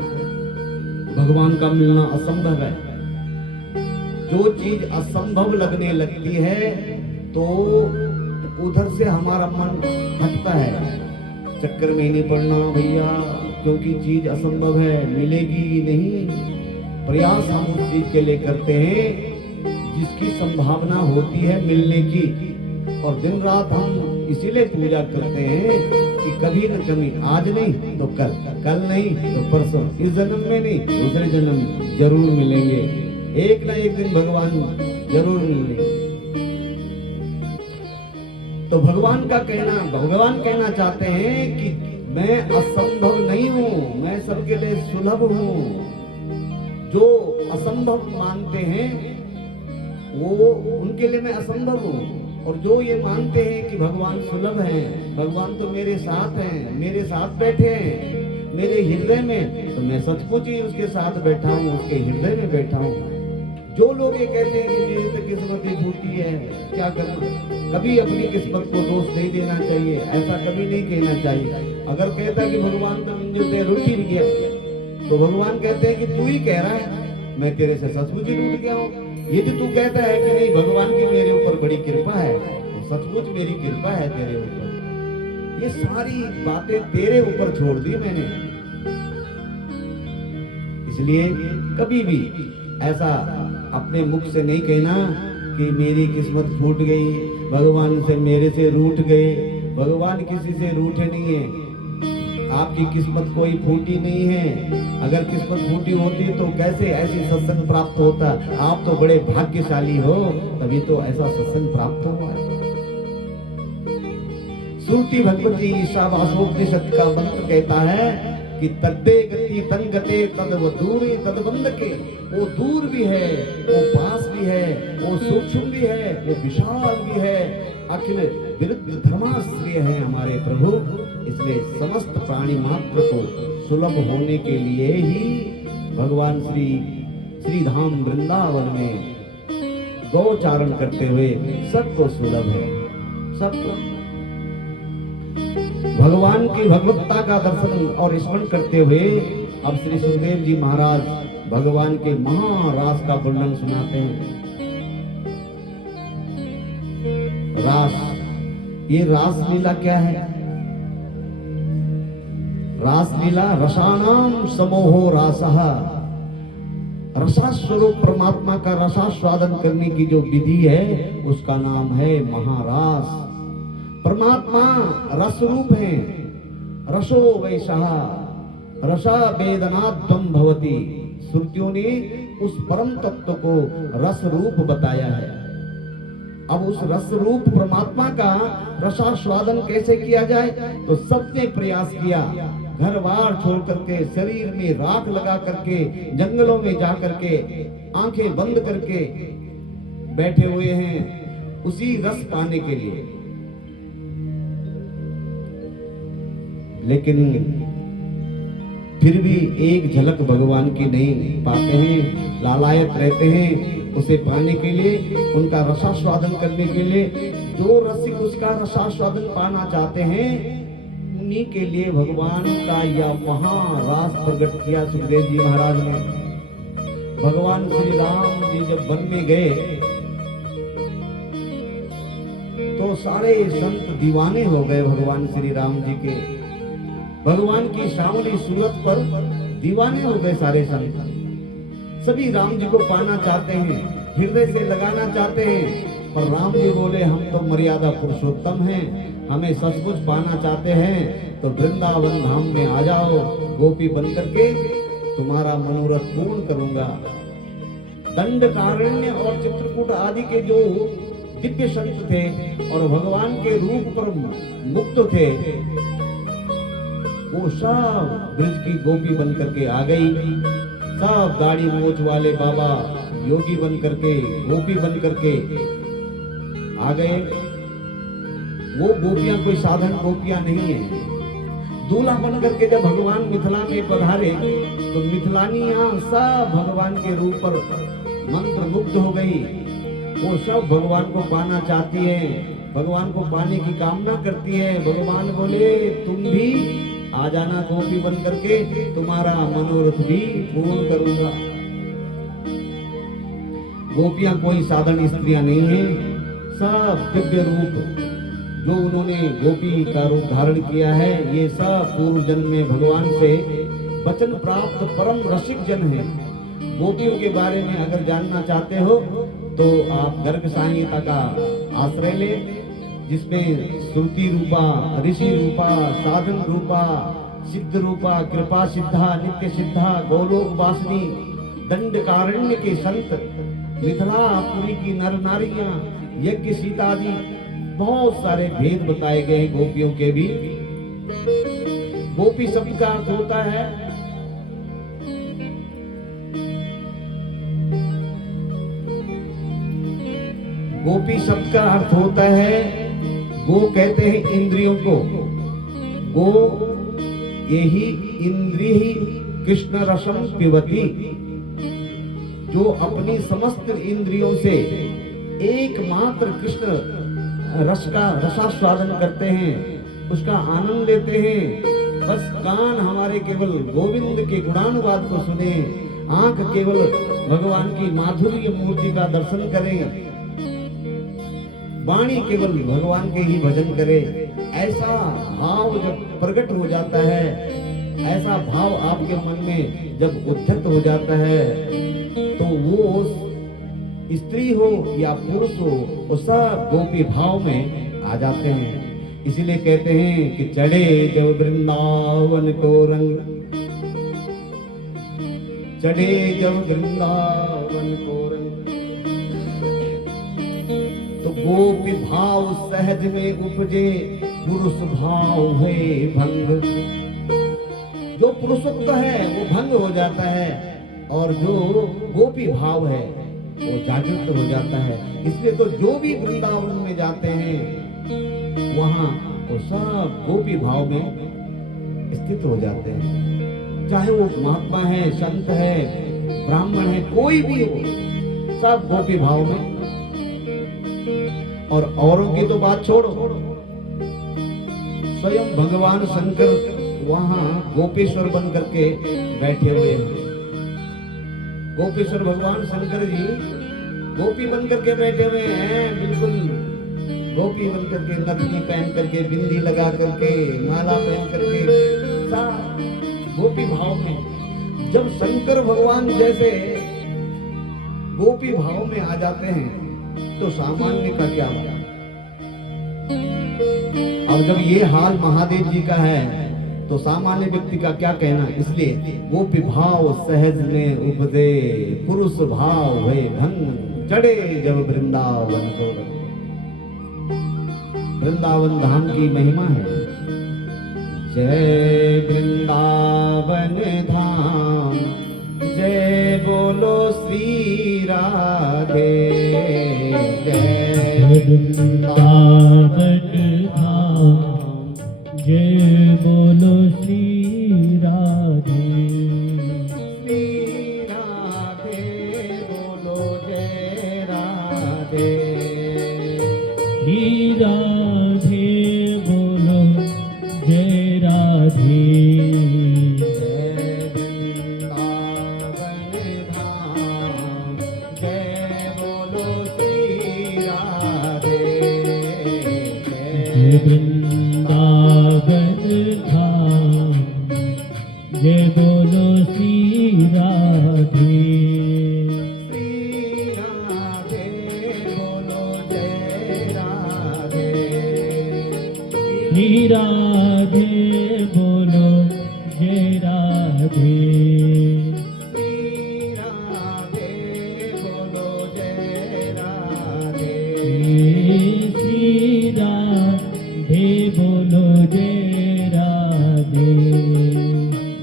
भगवान का मिलना असंभव है। जो चीज असंभव लगने लगती है तो उधर से हमारा मन हटता है, चक्कर में नहीं पड़ना भैया क्योंकि चीज असंभव है, मिलेगी नहीं। प्रयास हम उस चीज के लिए करते हैं जिसकी संभावना होती है मिलने की, और दिन रात हम इसीलिए पूजा करते हैं कि कभी न कभी, आज नहीं तो कल, कल नहीं तो परसों, इस जन्म में नहीं दूसरे जन्म जरूर मिलेंगे, एक ना एक दिन भगवान जरूर मिलेंगे। तो भगवान कहना चाहते हैं कि मैं असंभव नहीं हूँ, मैं सबके लिए सुलभ हूँ। जो असंभव मानते हैं वो उनके लिए मैं असंभव हूँ, और जो ये मानते हैं कि भगवान सुलभ हैं भगवान तो मेरे साथ हैं, मेरे साथ बैठे हैं मेरे हृदय में, तो मैं सचमुच ही उसके साथ बैठा हूँ, उसके हृदय में बैठा हूँ। जो लोग ये कहते हैं कि मेरी तो किस्मत ही फूटी है, क्या करना, कभी अपनी किस्मत को दोष नहीं देना चाहिए, ऐसा कभी नहीं कहना चाहिए। अगर कहता कि भगवान तो मुझे रूठ ही गया, तो भगवान कहते हैं कि तू ही कह रहा है, मैं तेरे से सचमुच ही रूठ गया हूँ। यदि तू कहता है कि नहीं भगवान की मेरे ऊपर बड़ी कृपा है, तो सचमुच मेरी कृपा है तेरे ऊपर। ये सारी बातें तेरे ऊपर छोड़ दी मैंने। इसलिए कभी भी ऐसा अपने मुख से नहीं कहना कि मेरी किस्मत फूट गई, भगवान से मेरे से रूठ गए। भगवान किसी से रूठे नहीं है, आपकी किस्मत कोई फूटी नहीं है। अगर किस्मत फूटी होती तो कैसे ऐसी सत्संग प्राप्त होता। आप तो बड़े भाग्यशाली हो, तभी तो ऐसा सत्संग प्राप्त हुआ है। श्रुति भगवती ईशावासोपनिषद का मंत्र कहता है कि तद्दे गति तन गते तद दूरी तद बंध के। वो दूर भी है, वो पास भी है, वो सूक्ष्म भी है, वो विशाल भी है, अखिल विरुद्ध धर्माश्रय है हमारे प्रभु। इसलिए समस्त प्राणी मात्र को सुलभ होने के लिए ही भगवान श्री धाम वृंदावन में गौचारण करते हुए सबको सुलभ है, सबको भगवान की भगवत्ता का दर्शन और स्मरण करते हुए अब श्री सुखदेव जी महाराज भगवान के महारास का वर्णन सुनाते हैं। रास, ये रास लीला क्या है? रास लीला रसानाम समोहो रासः, रसास्वरूप परमात्मा का रसास्वादन करने की जो विधि है उसका नाम है महारास। परमात्मा रस रूप है, रसो वैशः रसा वेदनात्म भवति। श्रुतियों ने उस परम तत्व को रस रूप बताया है। अब उस रस रूप परमात्मा का रसास्वादन कैसे किया जाए, तो सबने प्रयास किया। घर बार छोड़ करके, शरीर में राख लगा करके, जंगलों में जा करके, आंखें बंद करके बैठे हुए हैं उसी रस पाने के लिए। लेकिन फिर भी एक झलक भगवान की नहीं पाते हैं, लालायत रहते हैं उसे पाने के लिए, उनका रसास्वादन करने के लिए। जो रसिक उसका रसास्वादन पाना चाहते हैं उन्हीं के लिए भगवान का यह महारास प्रकट किया सुखदेव जी महाराज ने। भगवान श्री राम जी जब वन में गए तो सारे संत दीवाने हो गए भगवान श्री राम जी के। भगवान की सांवली सूरत पर दीवाने हो गए सारे संत। सभी राम जी को पाना चाहते हैं, हृदय से लगाना चाहते हैं, पर राम जी बोले हम तो मर्यादा पुरुषोत्तम हैं, हमें सचमुच पाना चाहते हैं तो वृंदावन धाम में आ जाओ, गोपी बन करके तुम्हारा मनोरथ पूर्ण करूंगा। दंडकारण्य और चित्रकूट आदि के जो दिव्य संत थे और भगवान के रूप पर मुक्त थे, वो सब ब्रज की गोपी बन करके आ गई। सब गाड़ी मोच वाले बाबा योगी बन करके, गोपी बन करके आ गए। वो गोपियां कोई साधारण गोपियां नहीं है। दूल्हा बन करके जब भगवान मिथिला में पधारे तो मिथिलानियां सब भगवान के रूप पर मंत्र मुग्ध हो गई। वो सब भगवान को पाना चाहती है, भगवान को पाने की कामना करती है। भगवान बोले तुम भी आ जाना गोपी बन करके, तुम्हारा मनोरथ भी पूर्ण करूंगा। गोपियां कोई साधारण स्त्रियां नहीं है, सब दिव्य रूप जो उन्होंने गोपी का रूप धारण किया है, ये सब पूर्व जन्म में भगवान से वचन प्राप्त परम रसिक जन है। गोपियों के बारे में अगर जानना चाहते हो तो आप गर्ग संहिता का आश्रय ले, जिसमें श्रुति रूपा, ऋषि रूपा, साधन रूपा, सिद्ध रूपा, कृपा सिद्धा, नित्य सिद्धा, गोलोक वासनी, दंडकारण्य के संत, मिथिलापुरी की नर नारियां, यज्ञ सीता आदि बहुत सारे भेद बताए गए गोपियों के भी। गोपी शब्द का अर्थ होता है गोपी शब्द का अर्थ होता है गो कहते हैं इंद्रियों को। गो यही इंद्रिय ही कृष्ण रसम पिबती, जो अपनी समस्त इंद्रियों से एकमात्र कृष्ण रस का रसास्वादन करते हैं, उसका आनंद लेते हैं। बस कान हमारे केवल गोविंद के गुणानुवाद को सुने, आंख केवल भगवान की माधुर्य मूर्ति का दर्शन करें, वाणी केवल भगवान के ही भजन करे। ऐसा भाव जब प्रकट हो जाता है, ऐसा भाव आपके मन में जब उद्धत हो जाता है, तो वो स्त्री हो या पुरुष हो, वो सब गोपी भाव में आ जाते हैं। इसीलिए कहते हैं कि चढ़े जब वृंदावन को रंग, चढ़े जब वृंदावन को रंग, तो गोपी भाव सहज में उपजे, पुरुष भाव है भंग। जो पुरुषत्व है वो भंग हो जाता है, और जो गोपी भाव है वो जागृत हो जाता है। इसलिए तो जो भी वृंदावन में जाते हैं वहां वो सब गोपी भाव में स्थित हो जाते हैं। चाहे वो महात्मा है, संत है, ब्राह्मण है, कोई भी हो, सब गोपी भाव में। और औरों की तो बात छोड़ो, स्वयं भगवान शंकर वहां गोपेश्वर बन करके बैठे हुए हैं। गोपेश्वर भगवान शंकर जी गोपी बन करके बैठे हुए हैं, बिल्कुल गोपी बन करके, नथनी पहन करके, बिंदी लगा करके, माला पहन करके, सब गोपी भाव में। जब शंकर भगवान जैसे गोपी भाव में आ जाते हैं तो सामान्य का क्या होगा। अब जब ये हाल महादेव जी का है तो सामान्य व्यक्ति का क्या कहना। इसलिए गोपी भाव सहज में उपजे, पुरुष भाव है भंग, चढ़े जब वृंदावन को रंग। वृंदावन धाम की महिमा है। जय वृंदावन धाम, जय बोलो श्री राधे। जय वृंदावन धाम, जय बोलो श्री राधे। श्री राधे बोलो, जय राधे। श्री राधे बोलो, जय राधे। जय वृंदावन धाम, जय बोलो श्री राधे। जय वृंदावन धाम, जय बोलो श्री राधे। श्री राधे बोलो, जय राधे। श्री राधे बोलो, जय राधे। श्री राधे बोलो, जय राधे। श्री राधे बोलो, जय राधे।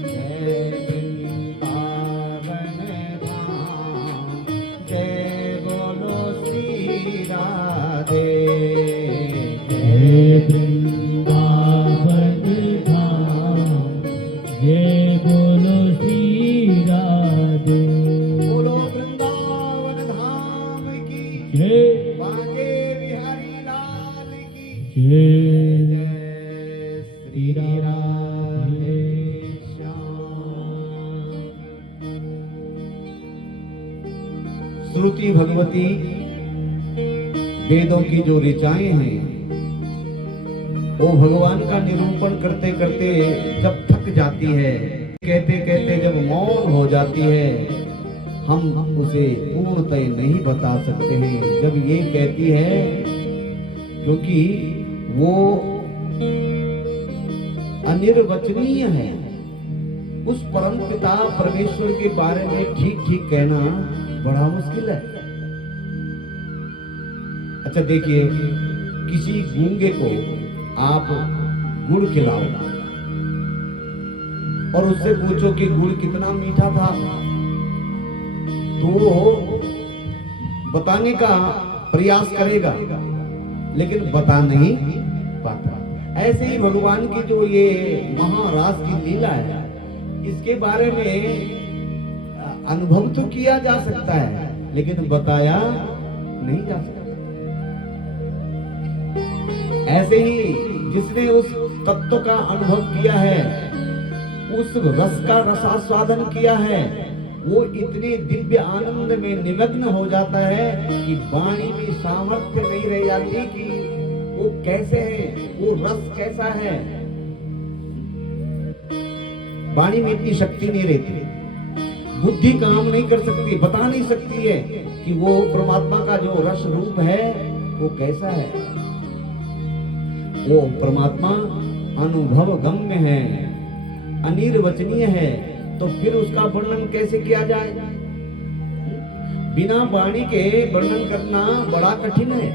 जय वृंदावन धाम, जय बोलो श्री राधे। जय वृंदावन धाम, जय बोलो श्री राधे। बोलो वृंदावन धाम की, जय बांके बिहारी लाल की जय। जय। श्री राधे श्याम। श्रुति भगवती वेदों की जो ऋचाएं हैं वो भगवान का निरूपण करते करते जब थक जाती है, कहते कहते जब मौन हो जाती है, हम उसे पूर्णतः नहीं बता सकते हैं। जब ये कहती है, क्योंकि वो अनिर्वचनीय है। उस परम पिता परमेश्वर के बारे में ठीक ठीक कहना बड़ा मुश्किल है। अच्छा देखिए, किसी गूंगे को आप गुड़ खिलाओ और उससे पूछो कि गुड़ कितना मीठा था, तो वो बताने का प्रयास करेगा लेकिन बता नहीं ऐसे ही भगवान की जो ये महारास की लीला है, इसके बारे में अनुभव तो किया जा सकता है, लेकिन बताया नहीं जा सकता। ऐसे ही जिसने उस तत्व का अनुभव किया है, उस रस का रसास्वादन किया है, वो इतने दिव्य आनंद में निमग्न हो जाता है कि वाणी में सामर्थ्य नहीं रह जाती कि वो कैसे है, वो रस कैसा है। वाणी में इतनी शक्ति नहीं रहती, बुद्धि काम नहीं कर सकती, बता नहीं सकती है कि वो परमात्मा का जो रस रूप है वो कैसा है। वो परमात्मा अनुभव गम्य है, अनिर्वचनीय है, तो फिर उसका वर्णन कैसे किया जाए। बिना वाणी के वर्णन करना बड़ा कठिन है,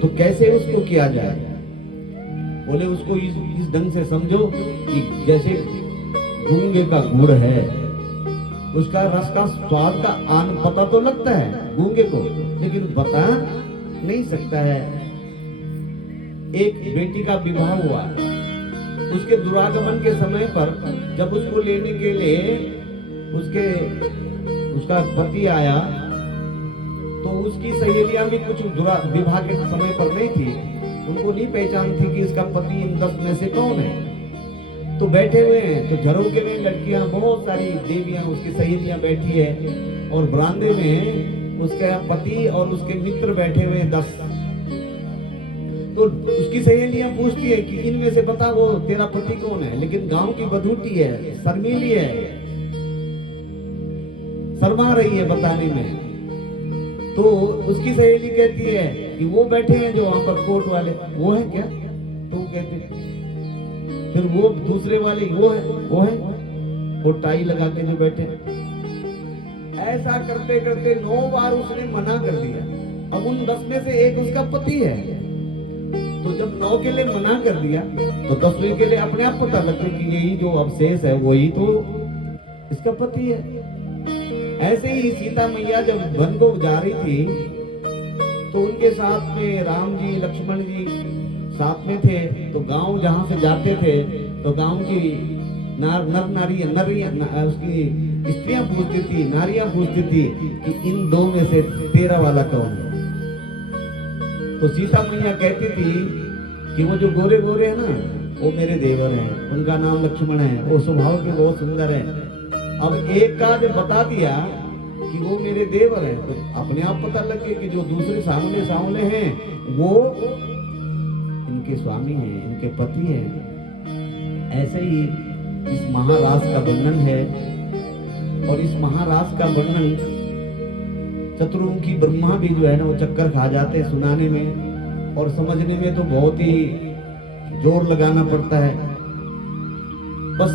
तो कैसे उसको किया जाए। बोले उसको इस ढंग से समझो कि जैसे गूंगे का गुड़ है, उसका रस का स्वाद का आन पता तो लगता है गूंगे को, लेकिन बता नहीं सकता है। एक बेटी का विवाह हुआ, उसके दुरागमन के समय पर जब उसको लेने के लिए उसका पति आया, तो उसकी सहेलियां भी कुछ विवाह के समय पर नहीं थी, उनको नहीं पहचान थी कि इसका पति इन 10 में से कौन है। तो बैठे हुए हैं, तो झरोके में लड़कियां, बहुत सारी देवियां, उसकी सहेलियां बैठी है, और बरामदे में उसका पति और उसके मित्र बैठे हुए हैं 10। तो उसकी सहेलियां पूछती है कि इनमें से बता वो तेरा पति कौन है, लेकिन गांव की बधूटी है, शर्मीली है, शर्मा रही है बताने में। तो उसकी सहेली कहती है कि वो बैठे हैं जो वहां पर कोट वाले, वो है क्या? तो कहते, फिर वो दूसरे वाले वो है वो टाई लगा के जो बैठे। ऐसा करते करते 9 बार उसने मना कर दिया। अब उन 10 में से एक उसका पति है, तो जब 9 के लिए मना कर दिया, तो 10वें के लिए अपने आप पता लगता कि यही जो अवशेष है वही तो इसका पति है। ऐसे ही सीता मैया जब वन को जा रही थी, तो उनके साथ में राम जी, लक्ष्मण जी साथ में थे। तो गांव जहां से जाते थे, तो गांव की उसकी स्त्रियां पूछती थी, नारियां पूछती थी कि इन 2 में से तेरा वाला कौन है। तो सीता मैया कहती थी कि वो जो गोरे गोरे है ना, वो मेरे देवर हैं, उनका नाम लक्ष्मण है, वो स्वभाव के बहुत सुंदर है। अब एक का जब बता दिया कि वो मेरे देवर हैं, तो अपने आप पता लगे कि जो दूसरे सामने हैं वो इनके स्वामी हैं, इनके पति हैं। ऐसे ही इस महारास का वर्णन है, और इस महारास का वर्णन चतुर्मुखी ब्रह्मा भी जो है ना, वो चक्कर खा जाते सुनाने में, और समझने में तो बहुत ही जोर लगाना पड़ता है। बस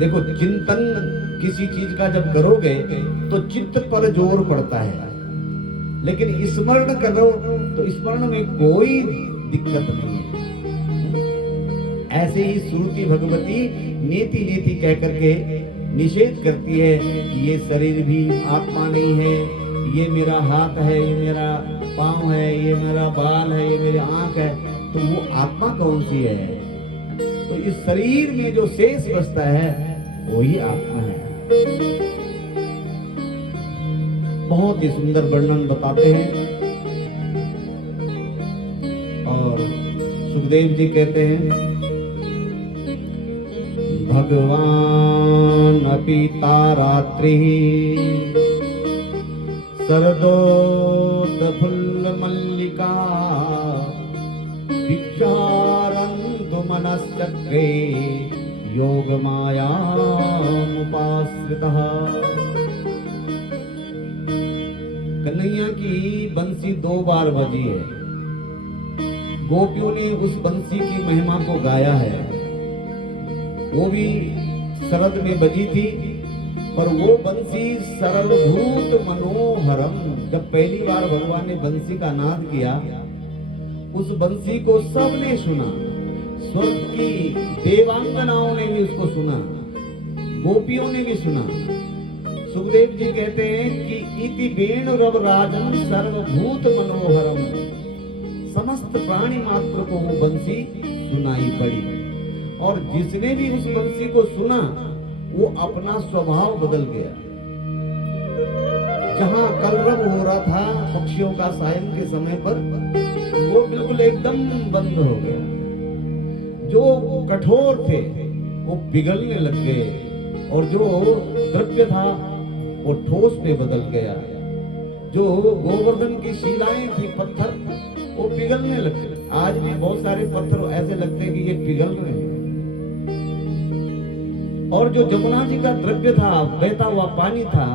देखो, चिंतन किसी चीज का जब करोगे तो चित्त पर जोर पड़ता है, लेकिन स्मरण करो तो स्मरण में कोई दिक्कत नहीं है। ऐसे ही श्रुति भगवती नीति नीति कह करके निषेध करती है कि ये शरीर भी आत्मा नहीं है, ये मेरा हाथ है, ये मेरा पांव है, ये मेरा बाल है, ये मेरी आंख है, तो वो आत्मा कौन सी है? तो इस शरीर में जो शेष बचता है वही आत्मा है। बहुत ही सुंदर वर्णन बताते हैं, और सुखदेव जी कहते हैं, भगवान अपि तारात्रि शरदोत फुल्ल मल्लिका विचारन्तु मनश्चक्रे योग माया उपाश्रितः। कन्हैया की बंसी 2 बार बजी है, गोपियों ने उस बंसी की महिमा को गाया है। वो भी शरद में बजी थी, पर वो बंसी सर्वभूत मनोहरम। जब पहली बार भगवान ने बंसी का नाद किया, उस बंसी को सबने सुना, स्वर्ग की देवांगनाओं ने भी उसको सुना, गोपियों ने भी सुना। सुखदेव जी कहते हैं कि इति वेणु रव राजन सर्वभूत मनोहरम। समस्त समस्त प्राणी मात्र को वो बंसी सुनाई पड़ी। और जिसने भी उस बंसी को सुना वो अपना स्वभाव बदल गया। जहां कलरव हो रहा था पक्षियों का सायं के समय पर, वो बिल्कुल एकदम बंद हो गया। जो कठोर थे वो पिघलने लग गए और जो द्रव्य था वो ठोस में बदल गया। जो गोवर्धन की शिलाएं थी, पत्थर, वो पिघलने लग गए। आज भी बहुत सारे पत्थर ऐसे लगते हैं कि ये पिघल रहे हैं। और जो जमुना जी का द्रव्य था, बहता हुआ पानी था,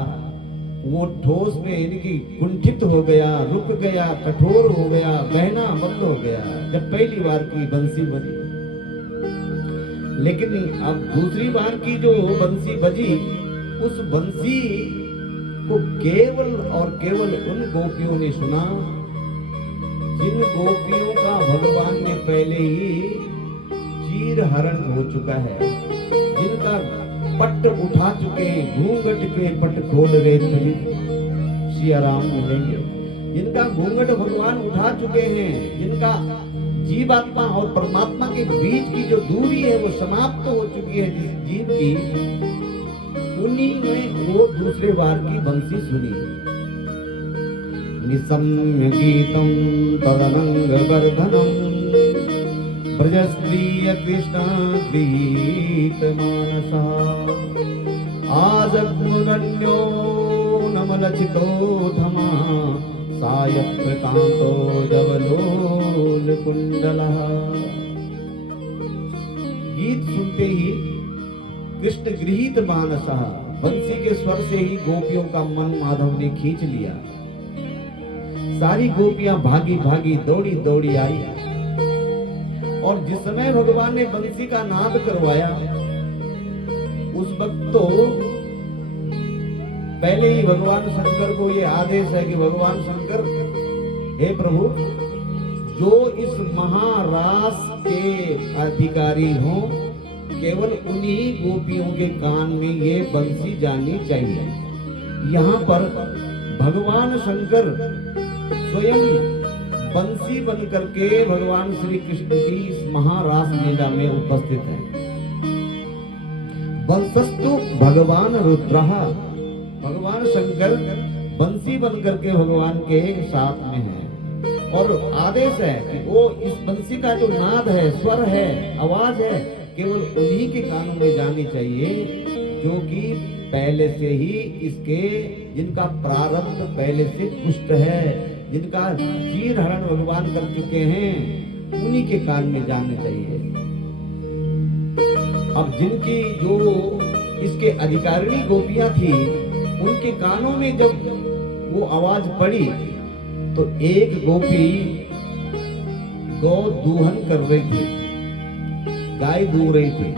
वो ठोस में इनकी कुंठित हो गया, रुक गया, कठोर हो गया, बहना बंद हो गया जब पहली बार की बंसी बजी। लेकिन अब दूसरी बार की जो बंसी बजी, उस बंसी को केवल और केवल उन गोपियों ने सुना जिन गोपियों का भगवान ने पहले ही चीर हरण हो चुका है, जिनका पट्ट उठा चुके हैं, घूंघट पे पट्ट खोल रहे थे सिया राम मिलेंगे, जिनका घूंघट भगवान उठा चुके हैं, जिनका जीवात्मा और परमात्मा के बीच की जो दूरी है वो समाप्त हो चुकी है जिस जीव की, उन्हीं ने वो दूसरे बार की बंसी सुनी। निसम्य गीतम तदनंग वर्धनम ब्रजस्त्रीय कृष्ण गीत मानसा आजग्मगण्यो नमलचितो धमा सायप्रकांतो जवलोल कुंडलः। गीत सुनते ही कृष्ण गृहीत मानसः, बंसी के स्वर से ही गोपियों का मन माधव ने खींच लिया। सारी गोपियां भागी भागी दौड़ी दौड़ी आई और जिस समय भगवान ने बंसी का नाद करवाया, उस वक्त तो पहले ही भगवान शंकर को ये आदेश है कि भगवान शंकर, हे प्रभु, जो इस महारास के अधिकारी हों, केवल उन्हीं गोपियों के कान में ये बंसी जानी चाहिए। यहाँ पर भगवान शंकर स्वयं बंसी बन करके भगवान श्री कृष्ण की इस महारास लीला में उपस्थित है। बंसस्तु भगवान रुद्रः, भगवान शंकर बंसी बन करके भगवान के साथ में है और आदेश है कि वो इस बंसी का जो नाद है, स्वर है, आवाज है, केवल उन्हीं के कानों में जानी चाहिए जो कि पहले से ही इसके, जिनका प्रारब्ध पहले से पुष्ट है, जिनका चीर हरण भगवान कर चुके हैं, उन्हीं के कान में जाने चाहिए। अब जिनकी जो इसके अधिकारिणी गोपियां थी, उनके कानों में जब वो आवाज पड़ी तो एक गोपी गौ दूहन कर रही थी, गाय दूह रही थी,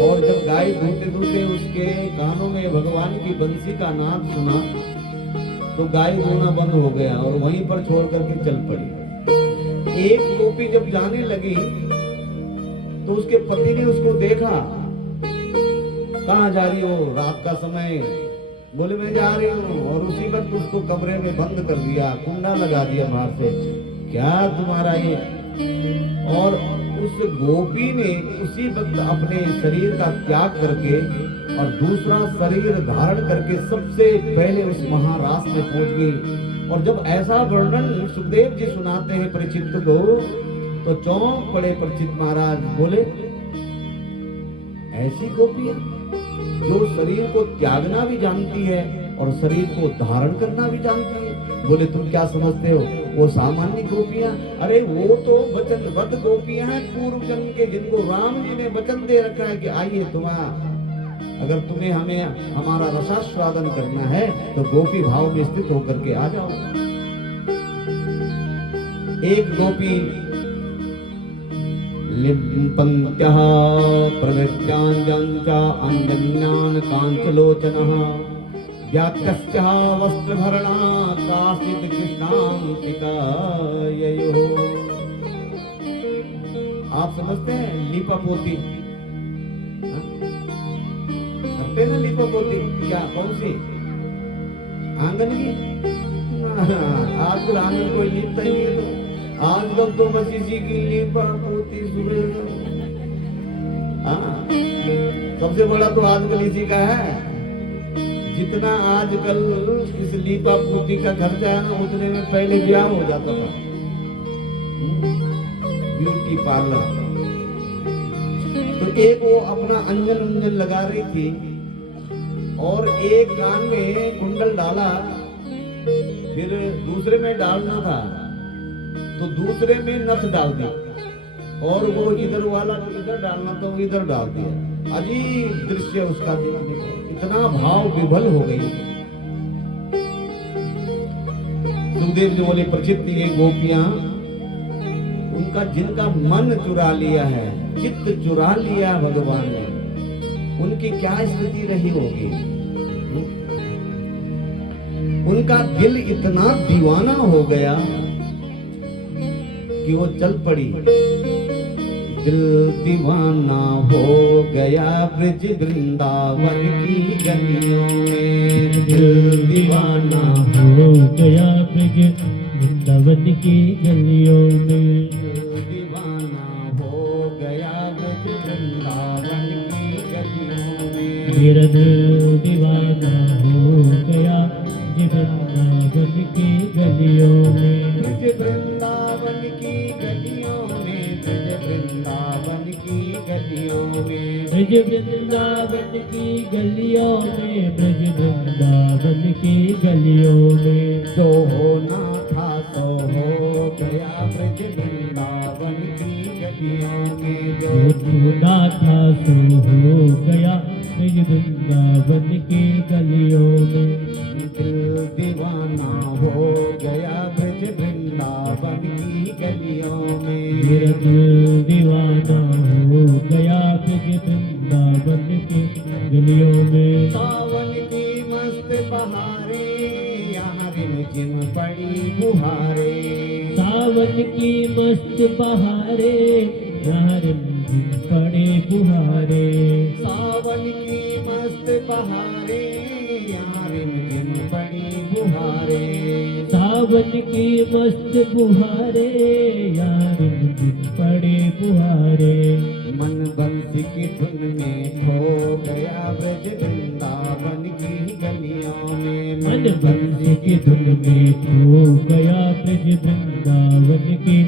और जब गाय दूहते दूहते उसके कानों में भगवान की बंसी का नाद सुना तो गाय दूहना बंद हो गया और वहीं पर छोड़ करके चल पड़ी। एक गोपी जब जाने लगी तो उसके पति ने उसको देखा, कहाँ जा रही हो, रात का समय, बोले मैं जा रही हूँ, और उसी वक्त उसको कमरे में बंद कर दिया, कुंडा लगा दिया बाहर से, क्या तुम्हारा ये। और उस गोपी ने उसी वक्त अपने शरीर का त्याग करके और दूसरा शरीर धारण करके सबसे पहले उस महारास में पहुंच गई। और जब ऐसा वर्णन सुखदेव जी सुनाते हैं परीक्षित को, तो चौंक पड़े परीक्षित महाराज, बोले ऐसी गोपी जो शरीर को त्यागना भी जानती है और शरीर को धारण करना भी जानती है। बोले तुम क्या समझते हो, वो सामान्य गोपियां? अरे वो तो वचनबद्ध गोपियां हैं पूर्व जन्म के, जिनको राम जी ने वचन दे रखा है कि आइए अगर तुम्हें हमें हमारा रसास्वादन करना है तो गोपी भाव में स्थित होकर के आ जाओ। एक गोपी लिप्पन्त्यः प्रवृत्त्याञ्जन्च अन्यन्यान् काञ्चलोचनः व्यात्यश्च वस्त्रभरणा काचित् कृष्णान्तिका ययोः। आप समझते हैं लीपापोती करते हैं ना, लीपापोती क्या, कौन सी, आंगन की? आजकल आंगन कोई लीपता ही नहीं है, आजकल तो बस इसी की लीपा पोती सुबह। हाँ, सबसे बड़ा तो आजकल इसी का है। जितना आजकल इस लीपा पोती का खर्चा है ना, उतने में पहले ब्याह हो जाता था। Beauty parlour. तो एक वो अपना अंजन उंजन लगा रही थी और एक कान में कुंडल डाला, फिर दूसरे में डालना था तो दूसरे में नथ डाल दी, और वो इधर वाला इधर डालना तो इधर डाल दिया। अजीब दृश्य उसका देखो, इतना भाव विभल हो गई। सुखदेव जी बोले, प्रचित्त ये गोपियां, उनका जिनका मन चुरा लिया है, चित्त चुरा लिया भगवान ने, उनकी क्या स्थिति रही होगी। उनका दिल इतना दीवाना हो गया कि वो चल पड़ी। दिल दीवाना हो गया ब्रज वृंदावन की गलियों में। दिल दीवाना हो गया ब्रज वृंदावन की गलियों में। दिल दीवाना हो गया ब्रज वृंदावन की गलियों में। मेरा दिल दीवाना हो गया वृंदावन की गलियों में। ब्रज वृंदावन की गलियों में, ब्रज वृंदावन की गलियों में। ब्रज वृंदावन की गलियों में, ब्रज वृंदावन की गलियों में। जो होना था सो हो गया ब्रज वृंदावन की गलियों में। जो होना था सो हो गया ब्रज वृंदावन की गलियों में। दिल दीवाना हो गया ब्रज वृंदावन की गलियों में। मेरा दिल दीवाना हो गया ब्रज वृंदावन की गलियों में। सावन की मस्त बहारे, यहाँ रिमझिम पड़ी बुहारे। सावन की मस्त बहारे, यहाँ रिमझिम पड़े बुहारे। सावन की मस्त बहारे, यहाँ रिमझिम पड़ी बुहारे। सावन की मस्त बुहारे, यहाँ रिमझिम पड़े बुहारे। मन बंसी की धुन में खो गया ब्रज वृंदावन की गलियों में। मन बंसी की धुन में खो गया ब्रज वृंदावन की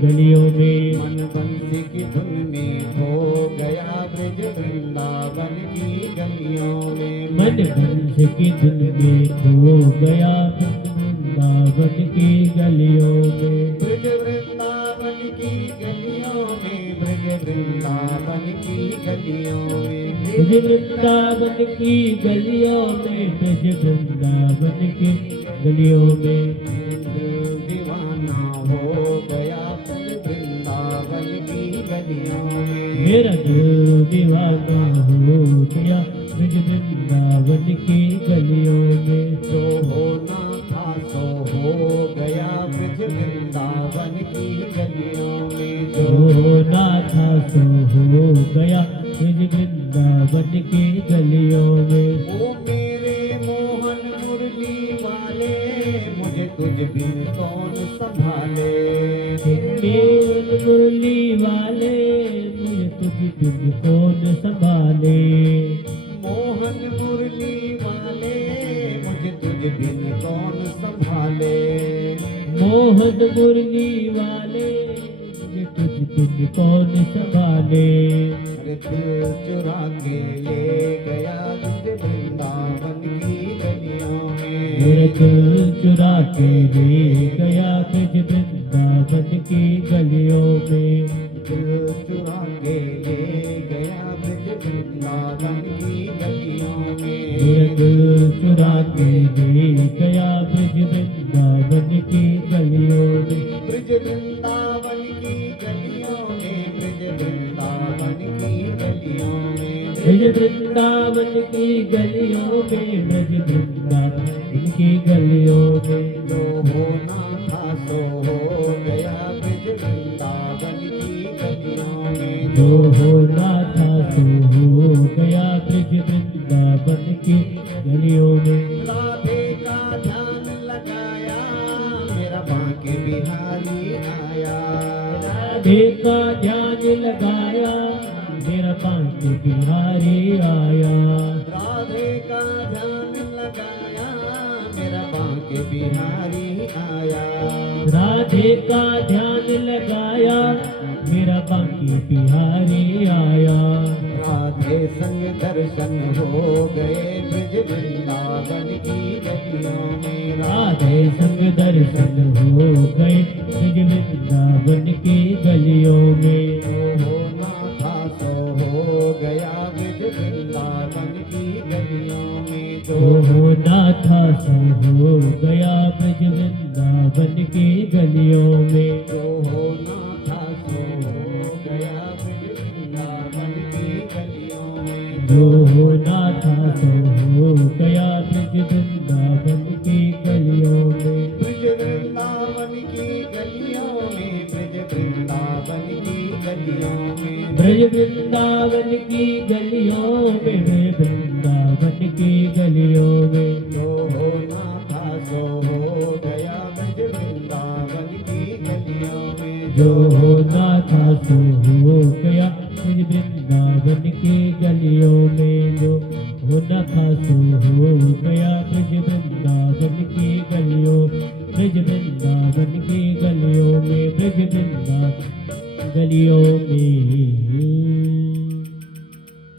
गलियों में। मन बंसी की धुन में खो गया ब्रज वृंदावन की गलियों में। मन बंस की धुन में खो गया वृंदावन की गलियों में। ब्रज वृंदावन की गलियों में, ब्रज वृंदावन की गलियों में। ब्रज वृंदावन की गलियों में, ब्रज वृंदावन की गलियों में। दिल दीवाना हो गया ब्रज वृंदावन की गलियों में। मेरा दिल दीवाना हो गया ब्रज वृंदावन की गलियों में। जो होना था सो हो गया ब्रज वृंदावन की गलियों में। जो होना था सो हो गया ब्रज वृंदावन की गलियों में। ओ मेरे मोहन मुरली वाले, मुझे तुझ बिन कौन संभाले। मेरे मुरली वाले, मुझे तुझ बिन कौन संभाले। मोहन मुरली वाले, मुझे तुझ बिन कौन संभाले। मोहन मुरली वाले, मुझे तुझ बिन कौन संभाले। अरे दिल चुरा के ले गया तुझे वृंदावन की गलियों में। मेरे दिल चुरा के ले गया ब्रज वृंदावन की गलियों में। दिल चुरा के ले गया ब्रज वृंदावन की गलियों में। मेरे दिल चुरा के ले गया ब्रज वृंदावन की गलियों में। ब्रज वृंदावन की गलियों में, ब्रज वृंदावन की गलियों में। ब्रज वृंदावन की गलियों में, ब्रज वृंदावन की गलियों में। जो होना था सो हो गया ब्रज वृंदावन की गलियों में। जो होना था सो हो गया ब्रज वृंदावन की गलियों में। राधे का ध्यान लगाया, मेरा बांके बिहारी आया। बिहारी आया। राधे का ध्यान लगाया मेरा बांके बिहारी आया। राधे का ध्यान लगाया मेरा बांके बिहारी आया। राधे संग दर्शन हो गए ब्रज वृंदावन की गलियों में। राधे संग दर्शन हो गए ब्रज वृंदावन की गलियों में। होना था सो हो गया ब्रज वृंदावन की गलियों में। जो होना था सो हो गया ब्रज वृंदावन की गलियों में। जो होना था सो हो गया ब्रज वृंदावन की गलियों में। जो होना था सो हो गया ब्रज वृंदावन की गलियों में। ब्रज वृंदावन की गलियों में। ब्रज वृंदावन की गलियों में। ब्रज वृंदावन की गलियों में। ब्रज वृंदावन की गलियों में। जो होना था सो हो गया ब्रज वृंदावन की गलियों में। जो होना था सो हो गया ब्रज वृंदावन की गलियों में। जो होना था सो हो गया ब्रज वृंदावन की गलियों। ब्रज वृंदावन की गलियों में। ब्रज वृंदावन गलियों में।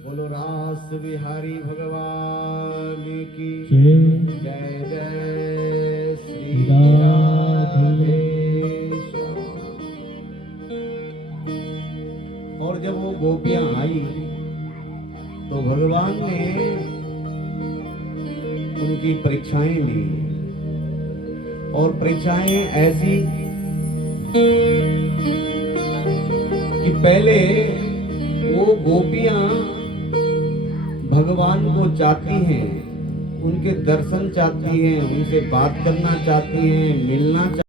बोलो रास बिहारी भगवान की जय। जय जय श्री राधे। और जब वो गोपियां आई तो भगवान ने उनकी परीक्षाएं ली। और परीक्षाएं ऐसी कि पहले वो गोपियां भगवान को चाहती हैं, उनके दर्शन चाहती हैं, उनसे बात करना चाहती हैं, मिलना